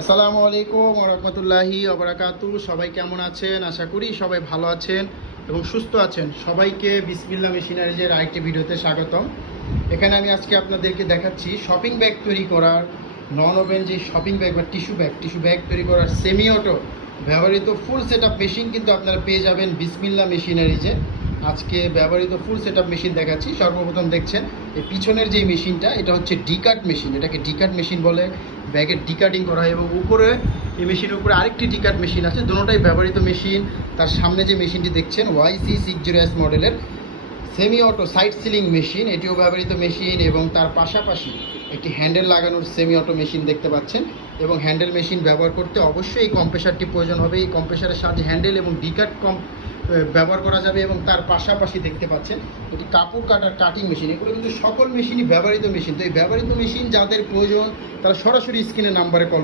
আসসালামু আলাইকুম ওয়া রাহমাতুল্লাহি ওয়া বারাকাতুহু। সবাই কেমন আছেন? আশা করি সবাই ভালো আছেন এবং সুস্থ আছেন। সবাইকে বিসমিল্লাহ মেশিনারিজের আরেকটি ভিডিওতে স্বাগতম। এখানে আমি আজকে আপনাদেরকে দেখাচ্ছি শপিং ব্যাগ তৈরি করার নন ওভেন যে শপিং ব্যাগ বা টিস্যু ব্যাগ তৈরি করার সেমি অটো ব্যবহৃত ফুল সেটআপ মেশিন কিন্তু আপনারা পেয়ে যাবেন বিসমিল্লাহ মেশিনারিজে। আজকে ব্যবহৃত ফুল সেটআপ মেশিন দেখাচ্ছি। সর্বপ্রথম দেখছেন এই পিছনের যে মেশিনটা, এটা হচ্ছে ডিকাট মেশিন। এটাকে ডিকাট মেশিন বলে। ব্যাগের ডিকাটিং করা হয় এবং উপরে এই মেশিনের উপরে আরেকটি ডিকাট মেশিন আছে। দুটোটাই ব্যবহৃত মেশিন। তার সামনে যে মেশিনটি দেখছেন YC60S মডেলের semi auto side sealing machine, এটিও ব্যবহৃত মেশিন। এবং তার পাশাপাশি একটি হ্যান্ডেল লাগানোর সেমি অটো মেশিন দেখতে পাচ্ছেন। এবং হ্যান্ডেল মেশিন ব্যবহার করতে অবশ্যই এই কম্প্রেসারটি প্রয়োজন হবে। এই কম্প্রেসারের সাহায্যে হ্যান্ডেল এবং ডিকাট ব্যবহার করা যাবে। এবং তার পাশাপাশি দেখতে পাচ্ছেন এটি কাপড় কাটার কাটিং মেশিন। এগুলো কিন্তু সকল মেশিনই ব্যবহৃত মেশিন। তো এই ব্যবহৃত মেশিন যাদের প্রয়োজন তারা সরাসরি স্ক্রিনের নাম্বারে কল